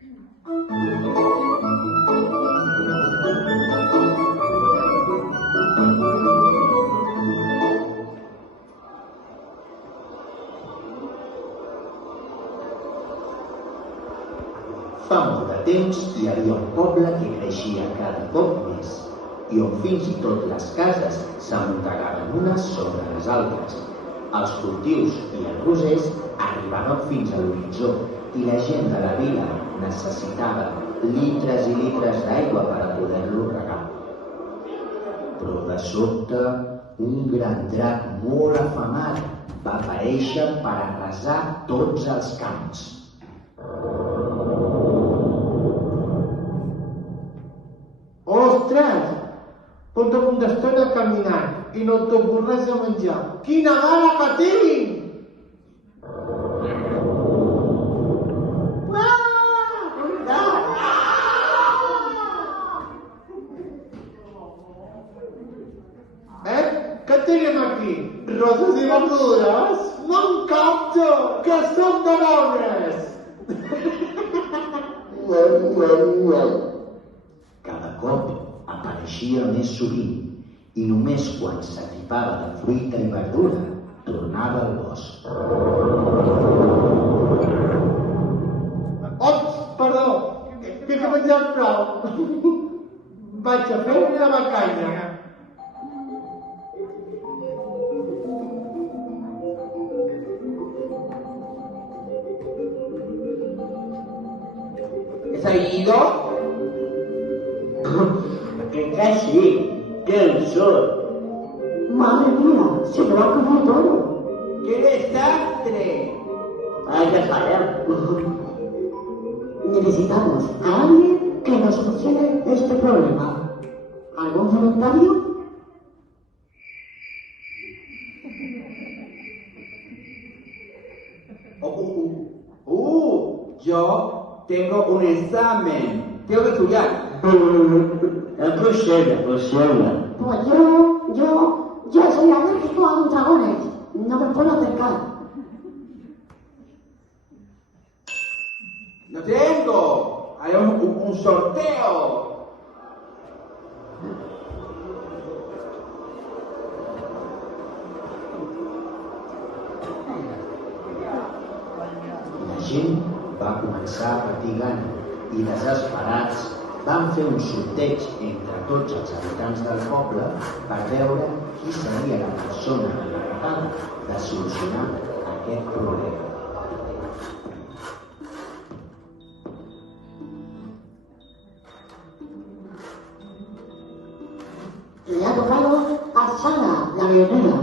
Fa molt de temps hi havia un poble que creixia cada cop més i on fins i tot les cases s'amuntegaven unes sobre les altres. Els cultius i els rosers arribaven fins a l'horitzó i la gent de la vila necessitava litres i litres d'aigua per a poder-lo regar. Però de sobte, un gran drac molt afamat va aparèixer per arrasar tots els camps. Ostres! Porto una estona caminant i no et toco res de menjar. Quina gana que tinc! Què tenim aquí? Roses i verdures? M'encanta! Que són de l'obres! Cada cop apareixia més sovint i només quan s'atipava de fruita i verdura tornava al bosc. Ops, perdó, que he menjat prou. Vaig a fer una bacanya. ¿Se ha ido? Que casi, qué sol. Madre mía, se me va a comer todo. ¡Qué desastre! Hay que saber. Necesitamos a alguien que nos solucione este problema. ¿Algún voluntario? Yo tengo un examen. Tengo que estudiar. Prosiga. Pues yo soy alérgico a los dragones. No me puedo acercar. ¡No tengo! Hay un sorteo. La gent va començar a patir gana i desesperats van fer un sorteig entre tots els habitants del poble per veure qui seria la persona encarregada de solucionar aquest problema. Le ha tocado a Sara, la verdura.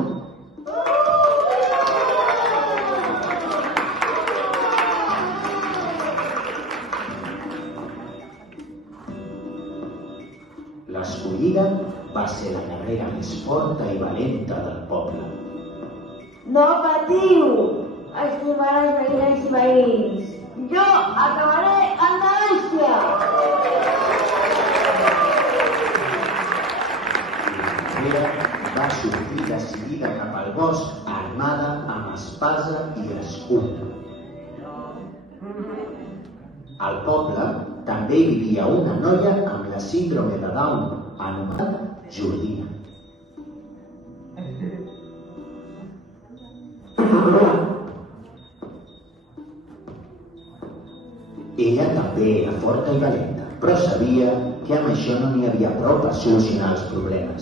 L'escollida va ser la guerrera més forta i valenta del poble. No patiu, estimaràs veïnes i veïns. Jo acabaré en València. La guerrera va sortir decidida cap al bosc armada amb espasa i escut. Al poble també hi vivia una noia amb la síndrome de Down, anomenada Jordina. Ella també era forta i valenta, però sabia que amb això no n'hi havia prou per solucionar els problemes.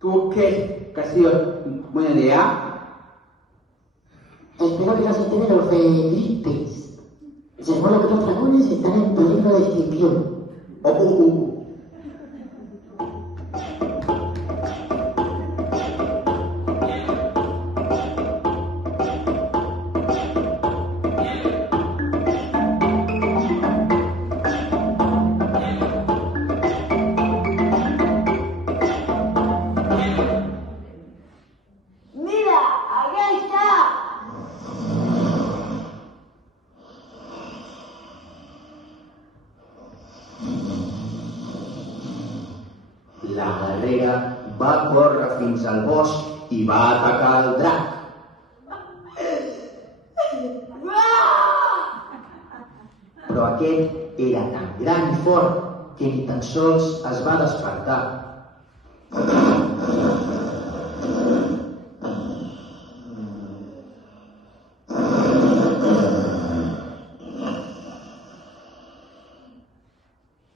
¿Tú qué? ¿Que ha sido buena idea? Espero que no se enteren los de gripes. Seguro que los dragones están en peligro de extinción. Mira, aquí està. La guerrera va córrer fins al bosc i va atacar el drac. però aquest era tan gran i fort que ni tan sols es va despertar.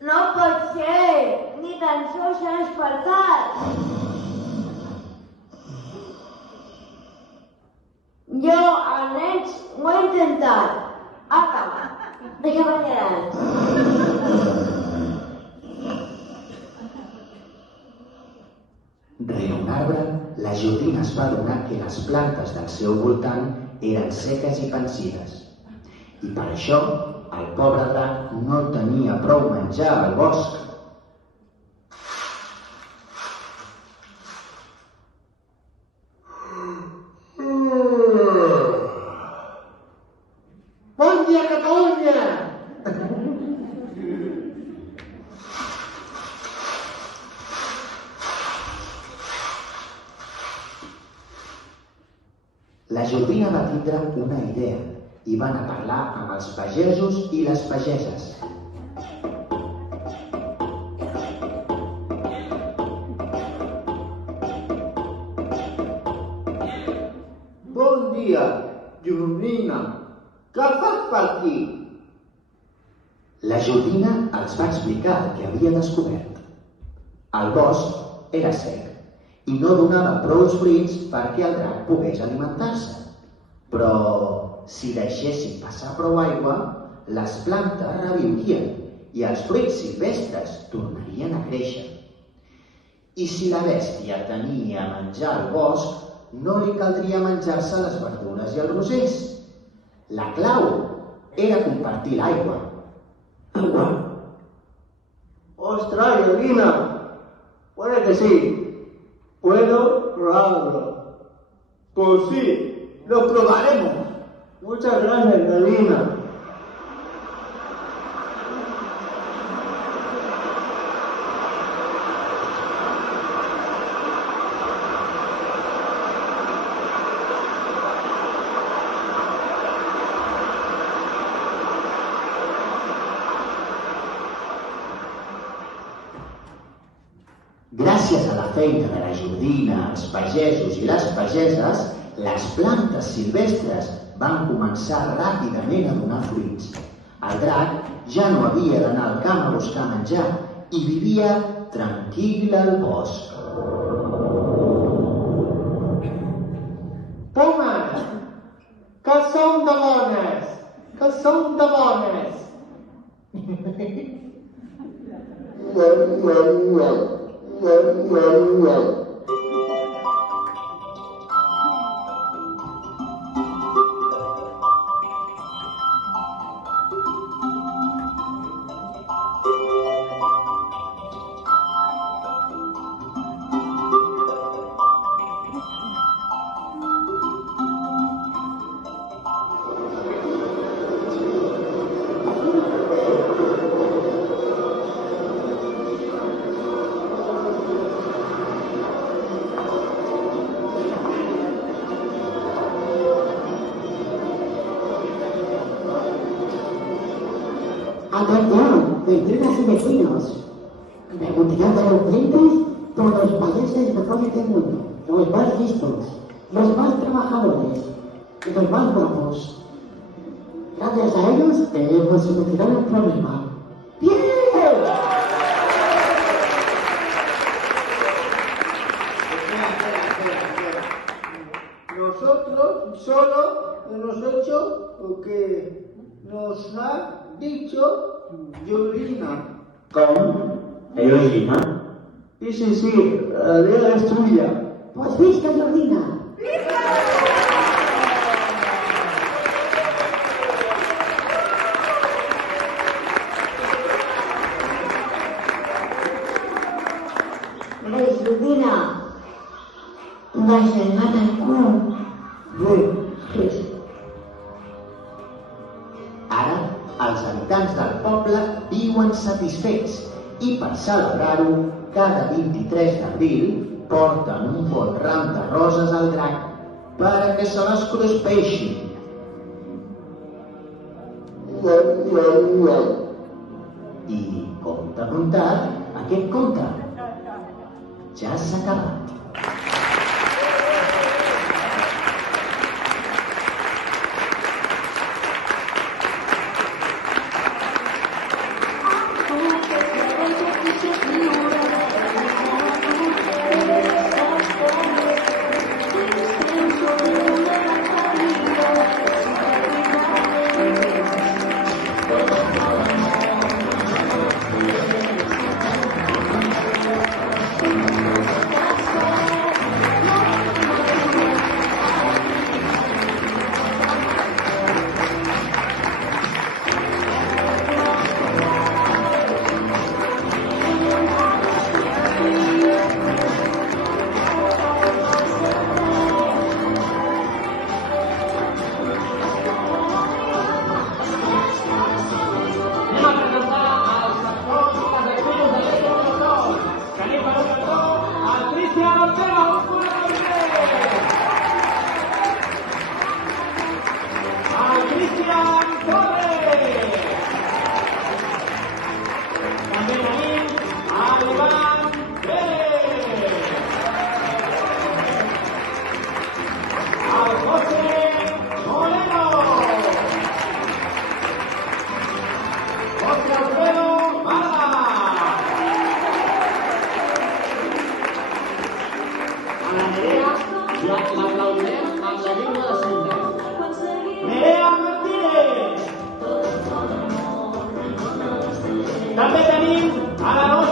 No pot ser! Ni tan sols s'ha despertat! Jo, almenys, ho he intentat. Acaba. De què ballaràs? Rere un arbre, la Jordina es va adonar que les plantes del seu voltant eren seques i pansides. I per això, el pobre drac no tenia prou menjar al bosc. Bon dia, Catalunya! La Jordina va tindre una idea i va anar a parlar amb els pagesos i les pageses. Bon dia, Jordina. Què fas per aquí? La Jordina els va explicar el que havia descobert. El bosc era sec i no donava prou fruits perquè el drac pogués alimentar-se. Però si deixessin passar prou aigua, les plantes reviurien i els fruits silvestres tornarien a créixer. I si la bèstia tenia a menjar al bosc, no li caldria menjar-se les verdures i els rosers. La clau era compartir l'aigua. Ostras, Jordina. Puede que sí. Puedo probarlo. Pues sí, lo probaremos. Muchas gracias, Jordina. Gràcies a la feina de la Jordina, els pagesos i les pageses, les plantes silvestres van començar ràpidament a donar fruits. El drac ja no havia d'anar al camp a buscar menjar i vivia tranquil al bosc. Pomes, que som de bones, que som de bones. Atención, vecinas y vecinos. Reunirán de los clientes todos los países mejores del mundo, los más listos, los más trabajadores y los más guapos. Gracias a ellos debemos solucionar el problema. ¡Bien! Nosotros solo hemos hecho lo que nos ha dicho Jordina. ¿Cómo? ¿Jordina? Sí, la idea es tuya. Pues visca, Jordina. Jordina, deixa'm el cul. Ara, els habitants del poble viuen satisfets i per celebrar-ho, cada 23 d'abril porten un bon ram de roses al drac perquè se les cruspeixin. I compte comptat, aquest conte ja s'ha acabat. També tenim a la